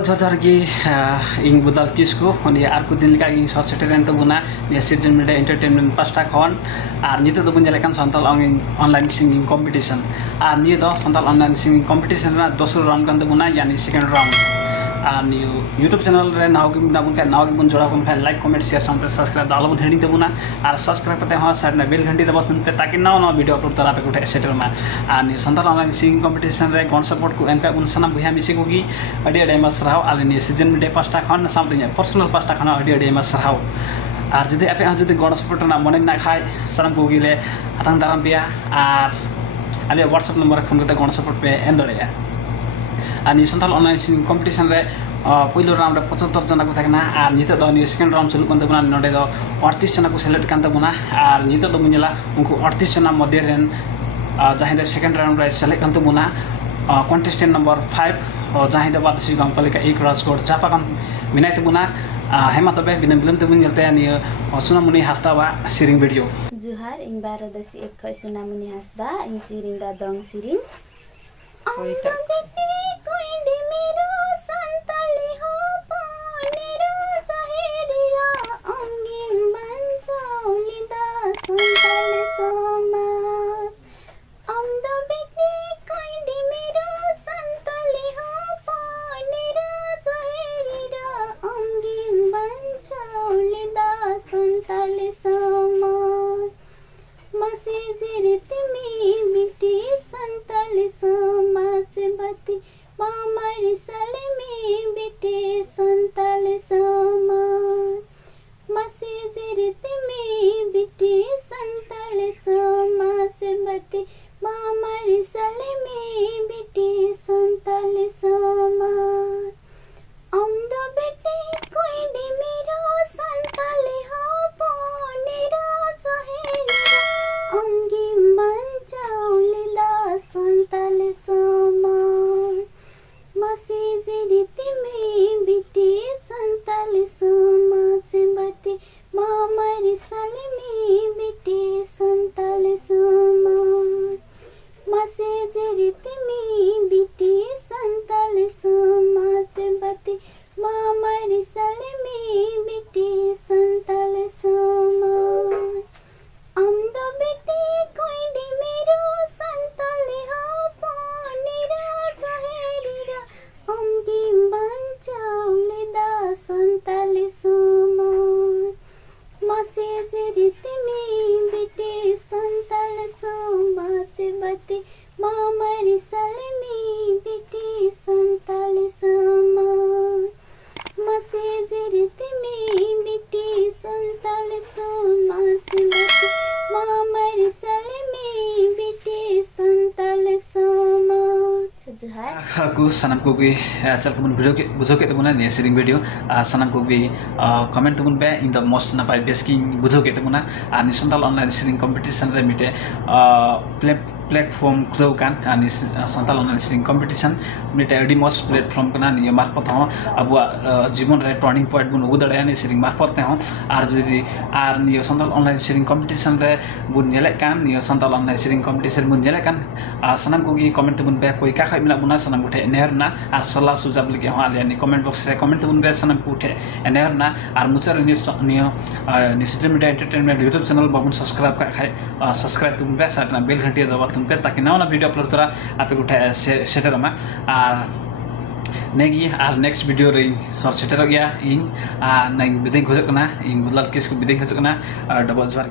Dapat jujur lagi, ing budal kisku, ni aku din lagi ing sosial media itu guna, ni Citizen Media Entertainment pasta kawan, ni itu pun jelekan santal online singing competition, ni itu santal online singing competition na dosur round kan itu guna, yani second round. Ni YouTube channel re naogi nabun joda pun kai like comment share sampai subscribe dalam pun heading itu guna, subscribe pete hal side na bell घंटी दबा सुनते ताकि नौ video upload तरा पे कुछ settle में नि Santal online singing competition रे गन सपोर्ट को एनका उन सना बुया मिसी को की अडी मसराव आले नि सीजन मीडिया पास्टा खान सामते पर्सनल पास्टा खाना अडी मसराव और जुदि आपे जुदि गन सपोर्ट ना मने ना खाय सनम को गिले आतंग दाराम पिया और आले व्हाट्सएप नंबर फोन करते गन सपोर्ट पे एंदड़या अनि संताल ऑनलाइन सिंगिंग कंपटीशन रे पहिलो राउंड 75 जना को थाकना और निते द नि सेकेंड राउंड चलु कंते बना नडे द 38 जना को सिलेक्ट कांते बना और निते द मुनिला उनको 38 जना मध्ये रेन जहां सेकेंड राउंड रे सिलेक्ट कांते बना कंटेस्टेंट नंबर 5 जहां द बादसी गांवपालिका 1 राजकोट जाफाकान बिनाइते बना हेमा तबे बिनम बिलम ते मुनिलते नि सुनामुनि हास्तावा सिरिंग भिडियो जुहार इन 12 खै सुनामुनि हास्दा इन सिरिंग दा दङ सिरिंग कोइटा कोइडी मेरो सन्तले हो पनेरो चहेरिरा अंगिम बन्छौली दा सन्तले सोमा अम्दो बेटी कोइडी मेरो सन्तले हो पनेरो चहेरिरा अंगिम बन्छौली दा सन्तले सोमा मसे जिरे तिमी बिटी सन्तले समाज बती मामारी साले में बेटे संताले समान मसे जिरे तिमी बिटी संताले समाज बती मामारी साले में बेटे संताले समान अम्दो बेटे कोई डी मेरो संताले हो पोनेरा चहेरिरा अंगिम बन्छौली दा संताले समान मसे जिरे तिमी बिटी संताले समाज बती मामारी साले में बेटे संताले समान मसे जिरे तिमी बिटी संताले समाज बती मामारी साले में बेटे संताले समान अम्दो बेटे कोई डी मेरो संताले हो पनेरा चहेरिरा अंगिम बन्छौली दा संताले समान मसे जिरे तिमी बेटे संताले समाज बती मामारी साले में बेटे संताले समान मसे जिरे तिमी बेटे संताले समाज बती मामारी साले में बेटे संताले समाज जुहार aku sanam ko bi chal ko video ke bujo ke temuna ne sharing video sanam ko bi comment tumun be in the most na pai basking bujo ke temuna ani santal online sharing competition re mite platform klo kan ani santal online sharing competition mite edi most platform kana ni marfat ho abu जीवन रे turning point बुन उदड़या नि sharing marfat te ho ar jodi ar ni santal online sharing competition re bun jele kan ni santal online sharing competition bun jele kan sanam ko gi comment bun be koi ka khai mina buna sanam uthe enerna ar sala sujab lege ho ali ni comment box re comment bun be sanam ko uthe enerna ar muchar ni Citizen Media Entertainment YouTube channel babun subscribe ka khai subscribe tun be satna bell घंटी दबा तुम पे ताकि नवा video upload तरा आप उठा shutter में और नेगी और नेक्स्ट वीडियो रे सर सेटर गया इन नहीं बिदिंग खोजकना इन बुदलाल किसको बिदिंग खोजकना डबल ज्वार